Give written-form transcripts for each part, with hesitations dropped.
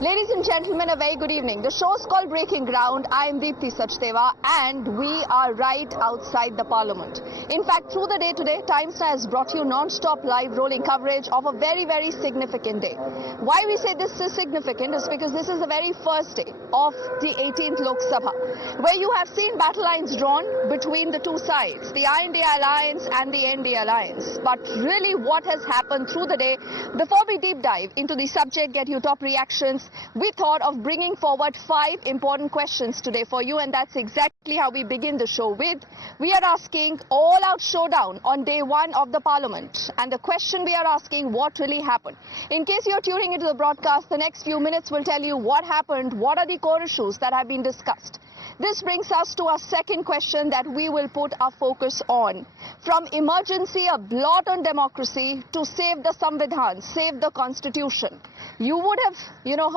Ladies and gentlemen, a very good evening. The show's called Breaking Ground. I am Deepthi Sachdeva and we are right outside the Parliament. In fact, through the day today, Times Now has brought you non-stop live rolling coverage of a very, very significant day. Why we say this is significant is because this is the very first day of the 18th Lok Sabha, where you have seen battle lines drawn between the two sides, the INDA Alliance and the NDA Alliance. But really what has happened through the day, before we deep dive into the subject, get your top reactions, we thought of bringing forward 5 important questions today for you, and that's exactly how we begin the show with. We are asking all-out showdown on day 1 of the Parliament, and the question we are asking, what really happened? In case you're tuning into the broadcast, the next few minutes will tell you what happened, what are the core issues that have been discussed. This brings us to our second question that we will put our focus on. From emergency, a blot on democracy, to save the Samvidhan, save the Constitution. You would have,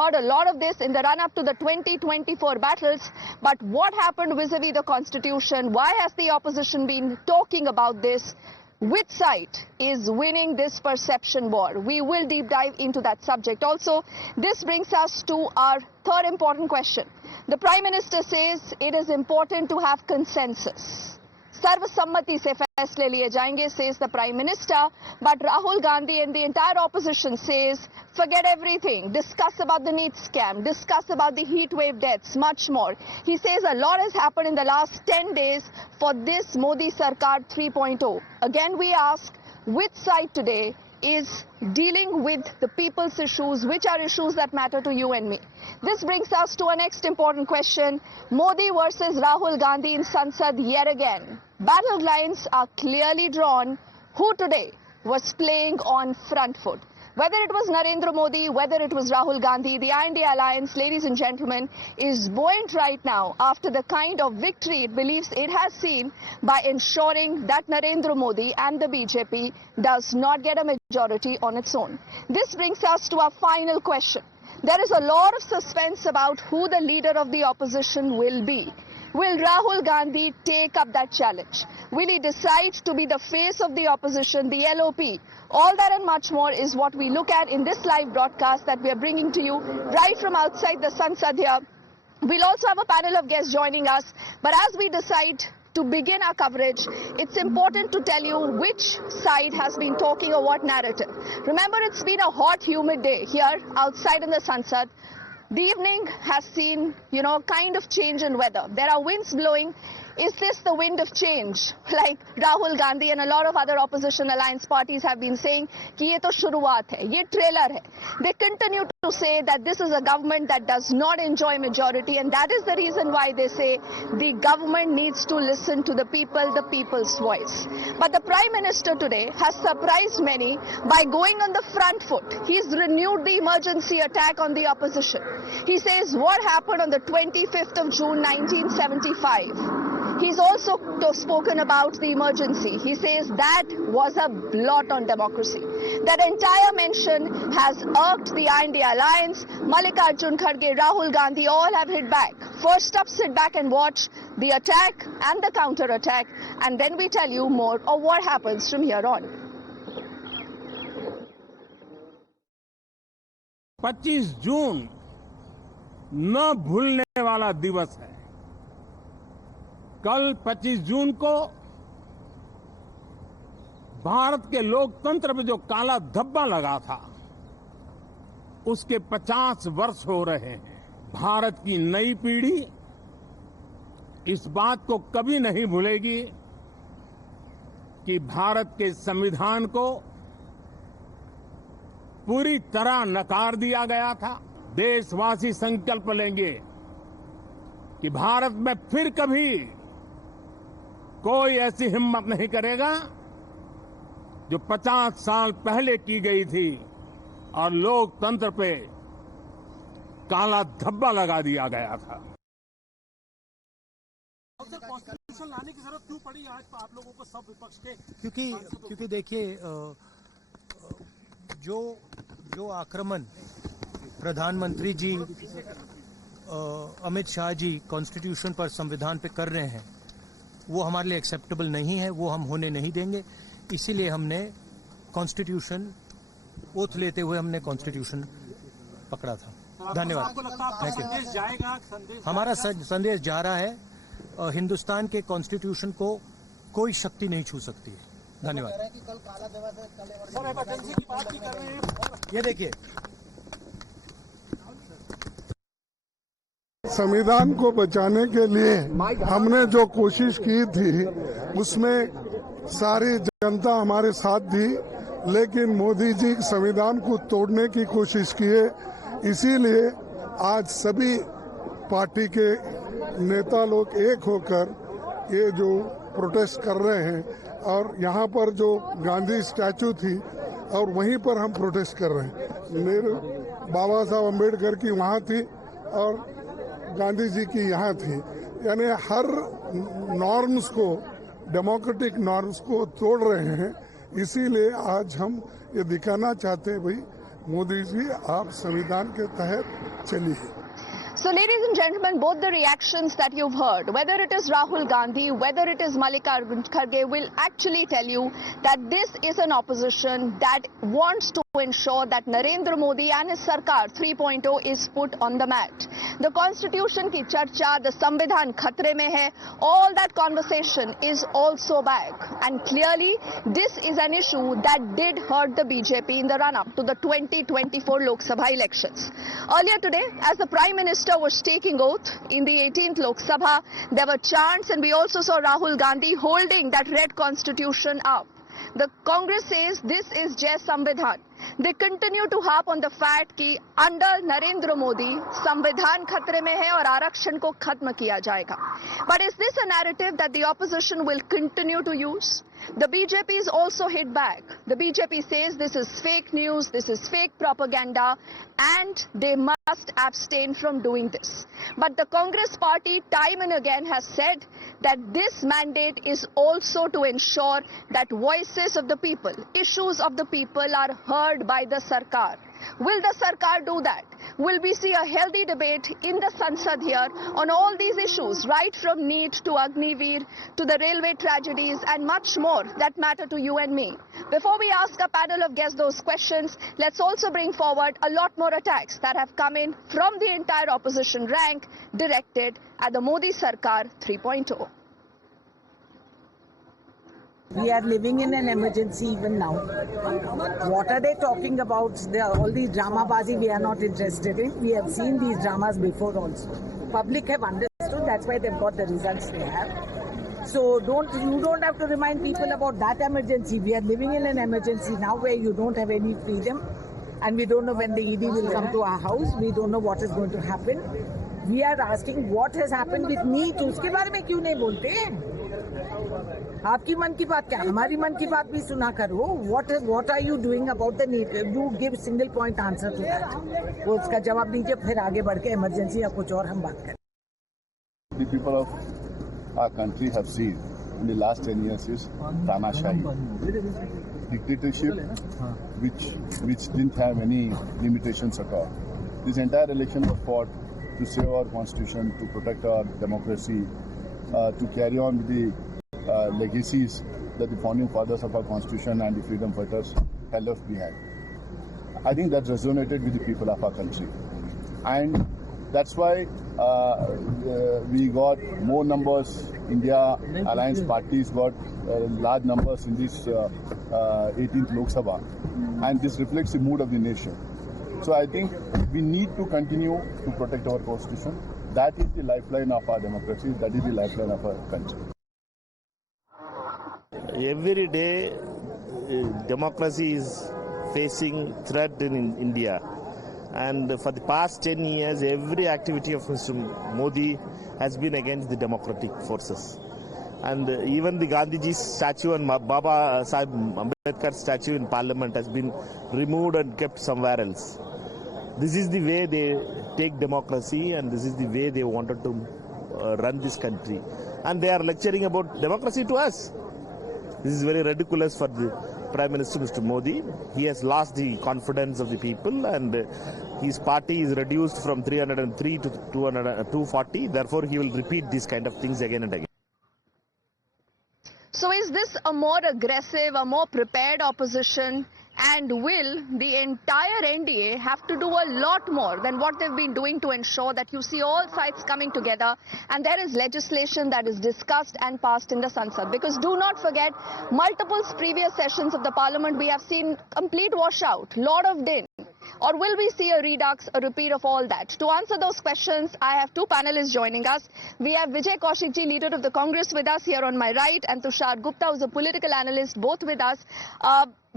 heard a lot of this in the run-up to the 2024 battles. But what happened vis-a-vis the Constitution? Why has the opposition been talking about this? Which side is winning this perception war? We will deep dive into that subject. Also, this brings us to our third important question. The Prime Minister says it is important to have consensus. सर्वसम्मति से फैसले लिए जाएंगे, says the Prime Minister. But Rahul Gandhi and the entire opposition says, forget everything. Discuss about the NEET scam. Discuss about the heat wave deaths, much more. He says a lot has happened in the last 10 days for this Modi Sarkar 3.0. Again, we ask, which side today is dealing with the people's issues, which are issues that matter to you and me? This brings us to our next important question. Modi versus Rahul Gandhi in Sansad yet again. Battle lines are clearly drawn. Who today was playing on front foot? Whether it was Narendra Modi, whether it was Rahul Gandhi, the INDA Alliance, ladies and gentlemen, is buoyant right now after the kind of victory it believes it has seen by ensuring that Narendra Modi and the BJP does not get a majority on its own. This brings us to our final question. There is a lot of suspense about who the leader of the opposition will be. Will Rahul Gandhi take up that challenge? Will he decide to be the face of the opposition, the LOP? All that and much more is what we look at in this live broadcast that we are bringing to you right from outside the Sansad here. We'll also have a panel of guests joining us. But as we decide to begin our coverage, it's important to tell you which side has been talking or what narrative. Remember, it's been a hot, humid day here outside in the Sansad. The evening has seen, kind of change in weather. There are winds blowing. Is this the wind of change? Like Rahul Gandhi and a lot of other opposition alliance parties have been saying, कि ये तो शुरुआत है, ये trailer है. They continue to say that this is a government that does not enjoy majority, and that is the reason why they say the government needs to listen to the people, the people's voice. But the Prime Minister today has surprised many by going on the front foot. He's renewed the emergency attack on the opposition. He says what happened on the 25th of June 1975. He's also spoken about the emergency. He says that was a blot on democracy. That entire mention has irked the INDA Alliance. Mallikarjun Kharge, Rahul Gandhi all have hit back. First up, sit back and watch the attack and the counter-attack, and then we tell you more of what happens from here on. 25 जून न भूलने वाला दिवस है। कल 25 जून को भारत के लोकतंत्र में जो काला धब्बा लगा था, उसके 50 वर्ष हो रहे हैं। भारत की नई पीढ़ी इस बात को कभी नहीं भूलेगी कि भारत के संविधान को पूरी तरह नकार दिया गया था। देशवासी संकल्प लेंगे कि भारत में फिर कभी कोई ऐसी हिम्मत नहीं करेगा जो 50 साल पहले की गई थी और लोकतंत्र पे काला धब्बा लगा दिया गया था। कॉन्स्टिट्यूशन लाने की जरूरत क्यों पड़ी आज आप लोगों को, सब विपक्ष के? क्योंकि देखिए, जो आक्रमण प्रधानमंत्री जी, अमित शाह जी कॉन्स्टिट्यूशन पर, संविधान पे कर रहे हैं, वो हमारे लिए एक्सेप्टेबल नहीं है, वो हम होने नहीं देंगे। इसीलिए हमने कॉन्स्टिट्यूशन ओथ लेते हुए हमने कॉन्स्टिट्यूशन पकड़ा था। धन्यवाद। Thank you. हमारा संदेश जा रहा है, हिंदुस्तान के कॉन्स्टिट्यूशन को कोई शक्ति नहीं छू सकती है। धन्यवाद। ये देखिए, संविधान को बचाने के लिए हमने जो कोशिश की थी उसमें सारी जनता हमारे साथ थी, लेकिन मोदी जी संविधान को तोड़ने की कोशिश किए। इसीलिए आज सभी पार्टी के नेता लोग एक होकर ये जो प्रोटेस्ट कर रहे हैं, और यहाँ पर जो गांधी स्टैचू थी और वहीं पर हम प्रोटेस्ट कर रहे हैं। नेहरू बाबा साहब अम्बेडकर की वहाँ थी और गांधी जी की यहाँ थी, यानी हर नॉर्म्स को, डेमोक्रेटिक नॉर्म्स को तोड़ रहे हैं। इसीलिए आज हम ये दिखाना चाहते हैं, भाई मोदी जी आप संविधान के तहत चलिए। So, ladies and gentlemen, both the reactions that you've heard, whether it is Rahul Gandhi, whether it is Mallikarjun Kharge, will actually tell you that this is an opposition that wants to ensure that Narendra Modi and his Sarkar 3.0 is put on the mat. The constitution ki charcha, the Samvidhan khatre mein hai, all that conversation is also back. And clearly, this is an issue that did hurt the BJP in the run-up to the 2024 Lok Sabha elections. Earlier today, as the Prime Minister was taking oath in the 18th Lok Sabha, there were chants, and we also saw Rahul Gandhi holding that red constitution up. The Congress says this is Jai Samvidhan. They continue to harp on the fact कि under Narendra Modi संविधान खतरे में है और आरक्षण को खत्म किया जाएगा. But is this a narrative that the opposition will continue to use? The BJP is also hit back. The BJP says this is fake news, this is fake propaganda, and they must abstain from doing this. But the Congress party time and again has said that this mandate is also to ensure that voices of the people, issues of the people are heard by the Sarkar. Will the Sarkar do that? Will we see a healthy debate in the Sansad here on all these issues, right from NEET to Agniveer to the railway tragedies and much more that matter to you and me? Before we ask a panel of guests those questions, let's also bring forward a lot more attacks that have come in from the entire opposition rank directed at the Modi Sarkar 3.0. We are living in an emergency even now. What are they talking about? All these drama-bazi we are not interested in. We have seen these dramas before also. Public have understood, that's why they've got the results they have. So you don't have to remind people about that emergency. We are living in an emergency now where you don't have any freedom, and we don't know when the ED will come to our house. We don't know what is going to happen. We are asking what has happened with NEET. उसके बारे में क्यों नहीं बोलते? आपकी मन की बात क्या, हमारी मन की बात भी सुना करो. What are you doing about the NEET? You give single point answer to that. वो उसका जवाब दीजिए, फिर आगे बढ़ के इमरजेंसी या कुछ और हम बात करें. The people of our country have seen in the last 10 years is Tanashahi, dictatorship, which didn't have any limitations at all. This entire election was fought to save our constitution, to protect our democracy, to carry on with the legacies that the founding fathers of our constitution and the freedom fighters had left behind. I think that resonated with the people of our country, and that's why we got more numbers. India Alliance parties got large numbers in this 18th Lok Sabha, and this reflects the mood of the nation. So I think we need to continue to protect our constitution. That is the lifeline of our democracy. That is the lifeline of our country. Every day, democracy is facing threat in India. And for the past 10 years, every activity of Mr. Modi has been against the democratic forces. And even the Gandhiji statue and Baba Sahib Ambedkar statue in Parliament has been removed and kept somewhere else. This is the way they take democracy, and this is the way they wanted to run this country. And they are lecturing about democracy to us. This is very ridiculous for the Prime Minister, Mr. Modi. He has lost the confidence of the people, and his party is reduced from 303 to 240. Therefore, he will repeat these kind of things again and again. So is this a more aggressive, a more prepared opposition And will the entire NDA have to do a lot more than what they've been doing to ensure that you see all sides coming together and there is legislation that is discussed and passed in the Sansad? Because do not forget, multiple previous sessions of the Parliament, we have seen complete washout, lot of din. Or will we see a redux, a repeat of all that? To answer those questions, I have two panelists joining us. We have Vijay Kaushik ji, leader of the Congress, with us here on my right, and Tushar Gupta, who's a political analyst, both with us.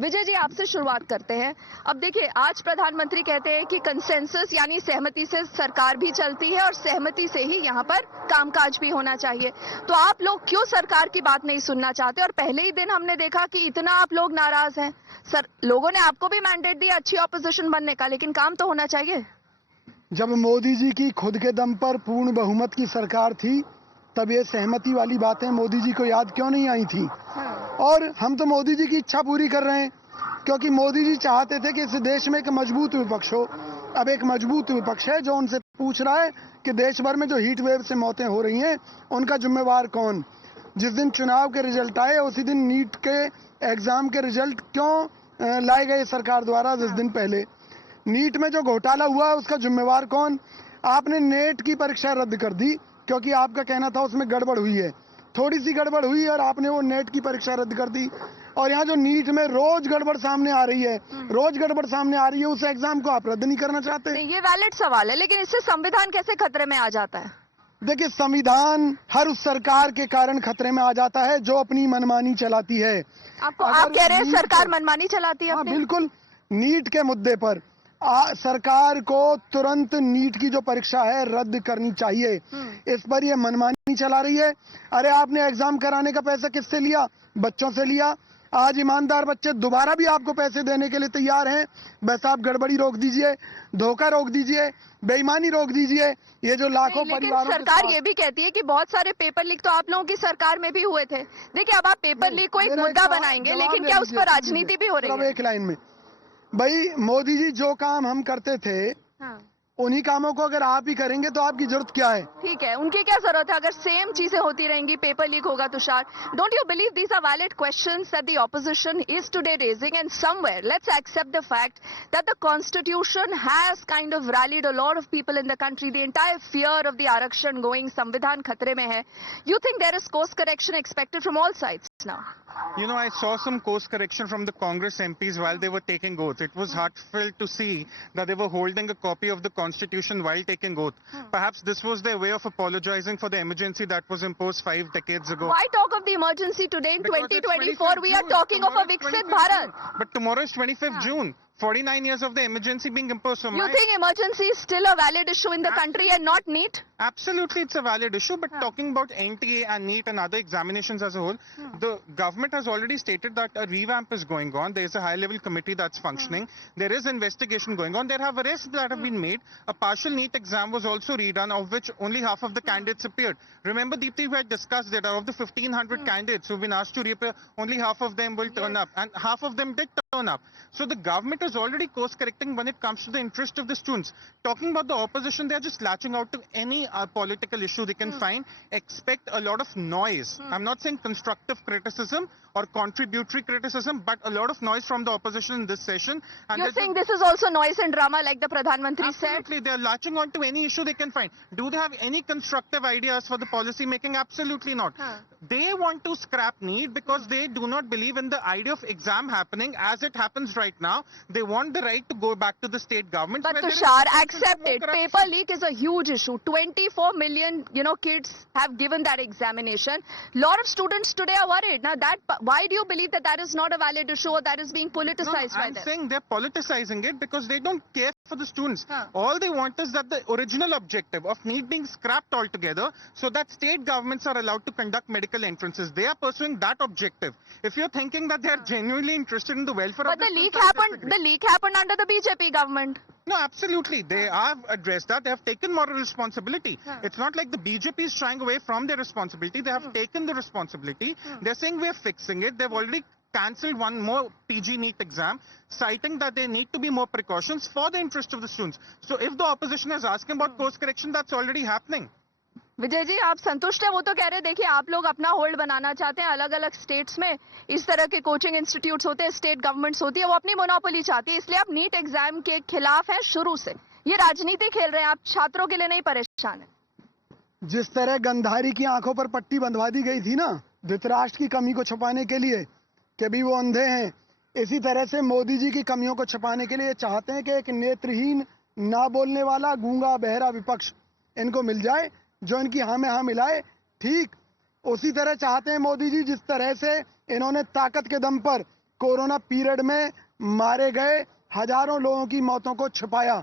Vijay ji, आपसे शुरुआत करते हैं। अब देखिए, आज प्रधानमंत्री कहते हैं कि कंसेंसस यानी सहमति से सरकार भी चलती है और सहमति से ही यहाँ पर कामकाज भी होना चाहिए। तो आप लोग क्यों सरकार की बात नहीं सुनना चाहते? और पहले ही दिन हमने देखा कि इतना आप लोग नाराज हैं। सर, लोगों ने आपको भी मैंडेट दिया अच्छी ऑपोजिशन बनने का, लेकिन काम तो होना चाहिए। जब मोदी जी की खुद के दम पर पूर्ण बहुमत की सरकार थी, तब ये सहमति वाली बातें मोदी जी को याद क्यों नहीं आई थी? और हम तो मोदी जी की इच्छा पूरी कर रहे हैं, क्योंकि मोदी जी चाहते थे कि इस देश में एक मजबूत विपक्ष हो। अब एक मजबूत विपक्ष है जो उनसे पूछ रहा है कि देश भर में जो हीट वेव से मौतें हो रही हैं, उनका जिम्मेवार कौन? जिस दिन चुनाव के रिजल्ट आए, उसी दिन नीट के एग्जाम के रिजल्ट क्यों लाए गए सरकार द्वारा? 10 दिन पहले नीट में जो घोटाला हुआ, उसका जिम्मेवार कौन? आपने नेट की परीक्षा रद्द कर दी क्योंकि आपका कहना था उसमें गड़बड़ हुई है। थोड़ी सी गड़बड़ हुई और आपने वो नेट की परीक्षा रद्द कर दी। और यहाँ जो नीट में रोज गड़बड़ सामने आ रही है, उस एग्जाम को आप रद्द नहीं करना चाहते? ये वैलिड सवाल है, लेकिन इससे संविधान कैसे खतरे में आ जाता है? देखिए, संविधान हर उस सरकार के कारण खतरे में आ जाता है जो अपनी मनमानी चलाती है। आप कह रहे हैं सरकार मनमानी चलाती है? हाँ, बिल्कुल। नीट के मुद्दे पर सरकार को तुरंत नीट की जो परीक्षा है रद्द करनी चाहिए। इस पर ये मनमानी चला रही है। अरे, आपने एग्जाम कराने का पैसा किससे लिया? बच्चों से लिया। आज ईमानदार बच्चे दोबारा भी आपको पैसे देने के लिए तैयार हैं। बस आप गड़बड़ी रोक दीजिए, धोखा रोक दीजिए, बेईमानी रोक दीजिए। ये जो लाखों परिवारों, सरकार ये भी कहती है कि बहुत सारे पेपर लीक तो आप लोगों की सरकार में भी हुए थे। देखिए, अब आप पेपर लीक को एक मुद्दा बनाएंगे, लेकिन क्या उस पर राजनीति भी हो रही है? एक लाइन में, भाई, मोदी जी जो काम हम करते थे, उन्हीं कामों को अगर आप ही करेंगे तो आपकी जरूरत क्या है? ठीक है, उनकी क्या जरूरत है? अगर सेम चीजें होती रहेंगी, पेपर लीक होगा। Tushar, don't you believe these are valid questions that the opposition is today raising, and somewhere let's accept the fact that the constitution has kind of rallied a lot of people in the country, the entire fear of the आरक्षण going, संविधान खतरे में है। You think there is course correction expected from all sides now? You know, I saw some course correction from the Congress MPs while they were taking oath. It was heartfelt to see that they were holding a copy of the Constitution while taking oath. Perhaps this was their way of apologizing for the emergency that was imposed 5 decades ago. Why talk of the emergency today in 2024? We are talking of a Viksit Bharat. But tomorrow is 25th June. 49 years of the emergency being imposed. So you think emergency is still a valid issue in the country and not NEET? Absolutely, it's a valid issue. But talking about NTA and NEET and other examinations as a whole, the government has already stated that a revamp is going on. There is a high-level committee that's functioning. There is investigation going on. There have arrests that have been made. A partial NEET exam was also redone, of which only half of the candidates appeared. Remember, Deepthi, we had discussed that of the 1,500 candidates who've been asked to reappear, only half of them will turn up. And half of them did turn up. So the government is already course correcting when it comes to the interest of the students. Talking about the opposition, they are just latching out to any political issue they can find. Expect a lot of noise. I'm not saying constructive criticism or contributory criticism, but a lot of noise from the opposition in this session. And you're saying this is also noise and drama, like the Pradhan Mantri said? Absolutely, they are latching on to any issue they can find. Do they have any constructive ideas for the policy making? Absolutely not. They want to scrap NEET because they do not believe in the idea of exam happening as it happens right now. They want the right to go back to the state government. But Tushar, accept it. Paper leak is a huge issue. 24 million, kids have given that examination. Lot of students today are worried. Now, why do you believe that is not a valid issue or that is being politicized by them? I'm saying they're politicizing it because they don't care for the students. All they want is that the original objective of NEET being scrapped altogether so that state governments are allowed to conduct medical entrances. They are pursuing that objective. If you're thinking that they are genuinely interested in the welfare of the leak happened under the BJP government. No, absolutely. They have addressed that. They have taken moral responsibility. It's not like the BJP is shying away from their responsibility. They have taken the responsibility. They're saying we're fixing it. They've already cancelled one more PG NEET exam, citing that there need to be more precautions for the interest of the students. So if the opposition is asking about course correction, that's already happening. Vijay ji, आप संतुष्ट हैं? वो तो कह रहे हैं देखिए आप लोग अपना होल्ड बनाना चाहते हैं, अलग अलग स्टेट्स में इस तरह के कोचिंग इंस्टीट्यूट्स होते हैं, स्टेट गवर्नमेंट्स होती है, वो अपनी मोनोपोली चाहती है, इसलिए आप नीट एग्जाम के खिलाफ हैं शुरू से। ये राजनीति खेल रहे हैं आप, छात्रों के लिए नहीं परेशान है? जिस तरह गंधारी की आंखों पर पट्टी बंधवा दी गई थी ना धृतराष्ट्र की कमी को छुपाने के लिए कि भी वो अंधे हैं, इसी तरह से मोदी जी की कमियों को छुपाने के लिए चाहते हैं कि एक नेत्रहीन, ना बोलने वाला, गूंगा बहरा विपक्ष इनको मिल जाए जो इनकी हाँ में हाँ मिलाए। ठीक उसी तरह चाहते हैं मोदी जी जिस तरह से इन्होंने ताकत के दम पर कोरोना पीरियड में मारे गए हजारों लोगों की मौतों को छिपाया।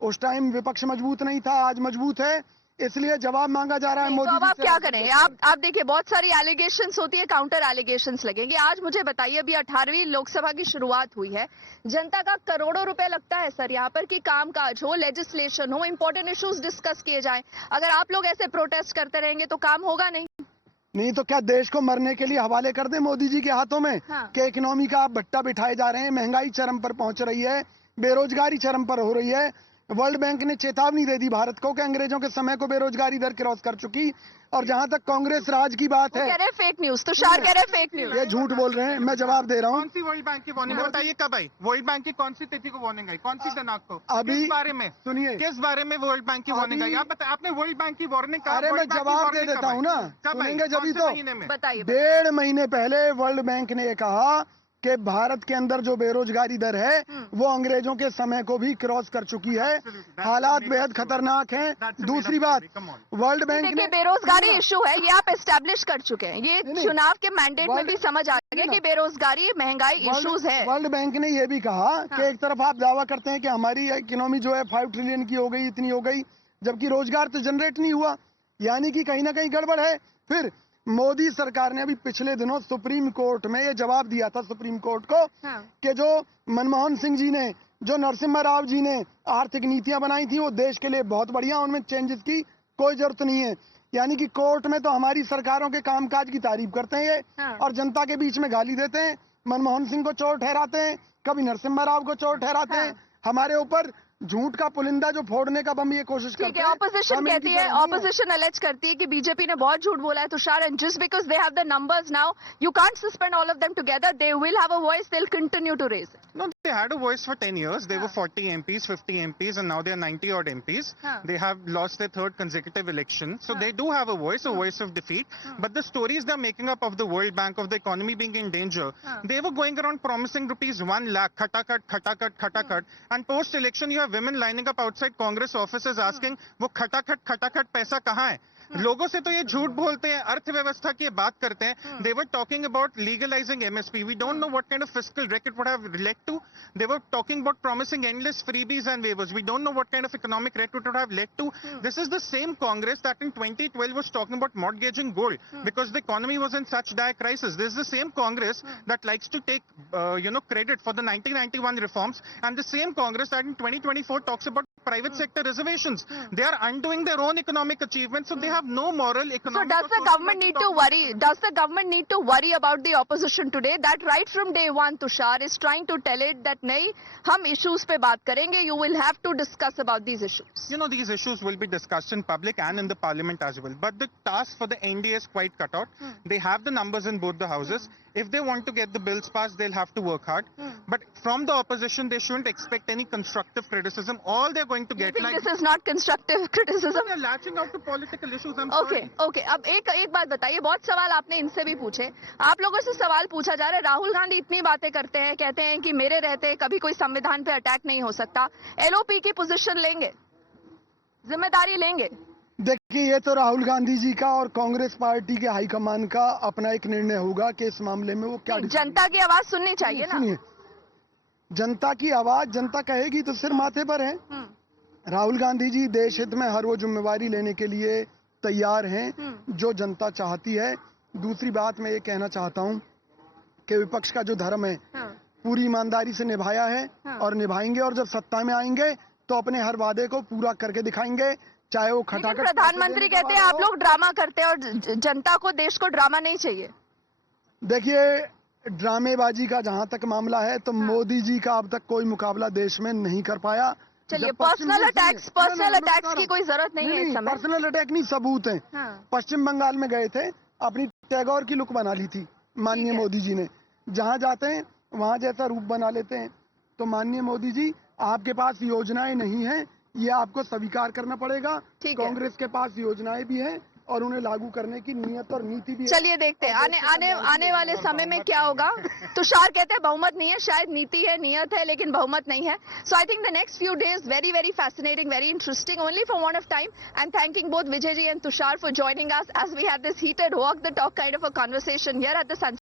उस टाइम विपक्ष मजबूत नहीं था, आज मजबूत है, इसलिए जवाब मांगा जा रहा है मोदी तो अब जी आप से। क्या करें? आप देखिए बहुत सारी एलिगेशंस होती है, काउंटर एलिगेशंस लगेंगे। आज मुझे बताइए, अभी 18वीं लोकसभा की शुरुआत हुई है, जनता का करोड़ों रुपए लगता है सर यहाँ पर कि कामकाज हो, लेजिस्लेशन हो, इंपॉर्टेंट इश्यूज डिस्कस किए जाएं। अगर आप लोग ऐसे प्रोटेस्ट करते रहेंगे तो काम होगा नहीं तो क्या देश को मरने के लिए हवाले कर दे मोदी जी के हाथों में? हाँ। कि इकोनॉमी का आप भट्टा बिठाए जा रहे हैं, महंगाई चरम पर पहुंच रही है, बेरोजगारी चरम पर हो रही है। वर्ल्ड बैंक ने चेतावनी दे दी भारत को कि अंग्रेजों के समय को बेरोजगारी दर क्रॉस कर चुकी। और जहां तक कांग्रेस राज की बात है, कह रहे फेक न्यूज, तुषार कह रहे फेक न्यूज, ये झूठ बोल रहे हैं। मैं जवाब दे रहा हूँ। कौन सी वर्ल्ड बैंक की वार्निंग बताइए, कब आई वर्ल्ड बैंक की? कौन सी तिथि को वार्निंग आई? कौन सी दिनांक को? अभी किस बारे में? सुनिए, किस बारे में वर्ल्ड बैंक की वार्निंग आई? आप बताइए, आपने वर्ल्ड बैंक की वार्निंग कहा? अरे मैं जवाब दे देता हूँ ना, सुनेंगे जब तो। बताइए। 1.5 महीने पहले वर्ल्ड बैंक ने ये कहा कि भारत के अंदर जो बेरोजगारी दर है वो अंग्रेजों के समय को भी क्रॉस कर चुकी है। हालात बेहद खतरनाक हैं। दूसरी बात, वर्ल्ड बैंक ने बेरोजगारी इशू है, ये आप एस्टेब्लिश कर चुके हैं, ये चुनाव के मैंडेट में भी समझ आ गया कि बेरोजगारी महंगाई इश्यूज है। वर्ल्ड बैंक ने ये भी कहा कि एक तरफ आप दावा करते हैं कि हमारी इकोनॉमी जो है 5 ट्रिलियन की हो गई, इतनी हो गई, जबकि रोजगार तो जनरेट नहीं हुआ, यानी कि कहीं ना कहीं गड़बड़ है। फिर मोदी सरकार ने अभी पिछले दिनों सुप्रीम कोर्ट में ये जवाब दिया था सुप्रीम कोर्ट को कि जो मनमोहन सिंह जी ने, जो नरसिम्हा राव जी ने आर्थिक नीतियां बनाई थी वो देश के लिए बहुत बढ़िया, उनमें चेंजेस की कोई जरूरत नहीं है। यानी कि कोर्ट में तो हमारी सरकारों के कामकाज की तारीफ करते हैं ये, और जनता के बीच में गाली देते हैं। मनमोहन सिंह को चोर ठहराते हैं, कभी नरसिम्हा राव को चोर ठहराते हैं। हमारे ऊपर झूठ का पुलिंदा जो फोड़ने का बम ये कोशिश करते हैं। ऑपोजिशन कहती है, ऑपोजिशन अलेज करती है कि बीजेपी ने बहुत झूठ बोला है Tushar, and just because they have the numbers now you can't suspend all of them together, they will have a voice, they will continue to raise it. No, they had a voice for 10 years. They were 40 MPs, 50 MPs, and now they are 90 odd MPs. They have lost their third consecutive election. So they do have a voice of defeat. But the stories they're making up of the World Bank, of the economy being in danger, they were going around promising rupees 1 lakh, khata-khat. And post-election, you have women lining up outside Congress offices asking, wo khata-khat paisa kahan hai? लोगों से तो ये झूठ बोलते हैं, अर्थव्यवस्था की बात करते हैं. They were talking about legalizing MSP. We don't know what kind of fiscal wreck it would have led to. They were talking about promising endless freebies and waivers. We don't know what kind of economic wreck it would have led to. This is the same Congress that in 2012 was talking about mortgaging gold because the economy was in such dire crisis. This is the same Congress that likes to take credit for the 1991 reforms, and the same Congress that in 2024 talks about private sector reservations. They are undoing their own economic achievements, so they have no moral economic. So does the government need to worry? Does the government need to worry about the opposition today? That right from day one, Tushar is trying to tell it that nahi, hum issues pe baat karenge. You will have to discuss about these issues. You know, these issues will be discussed in public and in the parliament as well. But the task for the NDA is quite cut out. They have the numbers in both the houses. If they want to get the bills passed, they'll have to work hard. But from the opposition, they shouldn't expect any constructive criticism. All they're going to get, You think this is not constructive criticism? They're latching out to political issues. I'm okay okay, अब एक बात बताइए, बहुत सवाल आपने इनसे भी पूछे, आप लोगों से सवाल पूछा जा रहा है, राहुल गांधी इतनी बातें करते हैं, कहते हैं कि मेरे रहते कभी कोई संविधान पे अटैक नहीं हो सकता, एलओपी की पोजीशन लेंगे, जिम्मेदारी लेंगे? देखिए, ये तो राहुल गांधी जी का और कांग्रेस पार्टी के हाईकमान का अपना एक निर्णय होगा कि इस मामले में वो क्या। जनता की आवाज सुननी चाहिए ना। सुनिए, जनता की आवाज जनता कहेगी तो सिर माथे पर है। राहुल गांधी जी देश हित में हर वो जिम्मेवारी लेने के लिए तैयार हैं जो जनता चाहती है। दूसरी बात मैं ये कहना चाहता हूँ कि विपक्ष का जो धर्म है पूरी ईमानदारी से निभाया है और निभाएंगे, और जब सत्ता में आएंगे तो अपने हर वादे को पूरा करके दिखाएंगे, चाहे वो खटाखट। प्रधानमंत्री कहते हैं आप लोग ड्रामा करते हैं और जनता को, देश को ड्रामा नहीं चाहिए। देखिए, ड्रामेबाजी का जहां तक मामला है तो मोदी जी का अब तक कोई मुकाबला देश में नहीं कर पाया, चलिए, जब पश्चिम पर्सनल में- अटैक्स नहीं, नहीं, मैं अटैक्स बता की रहा कोई जरूरत नहीं है इस समय। पर्सनल अटैक नहीं, सबूत है। हाँ। पश्चिम बंगाल में गए थे, अपनी टैगोर की लुक बना ली थी माननीय ठीक है। मोदी जी ने। जहां जाते हैं वहां जैसा रूप बना लेते हैं। तो माननीय मोदी जी, आपके पास योजनाएं नहीं है, ये आपको स्वीकार करना पड़ेगा। ठीक है। कांग्रेस के पास योजनाएं भी है और उन्हें लागू करने की नीयत और नीति भी है। चलिए देखते हैं आने वाले समय में क्या होगा। तुषार कहते हैं बहुमत नहीं है, शायद नीति है, नियत है, लेकिन बहुमत नहीं है। So I think the next few days very very fascinating, very interesting. Only for want of time, I am thanking both Vijay ji and Tushar for joining us as we had this heated walk the talk kind of a conversation here at the Sun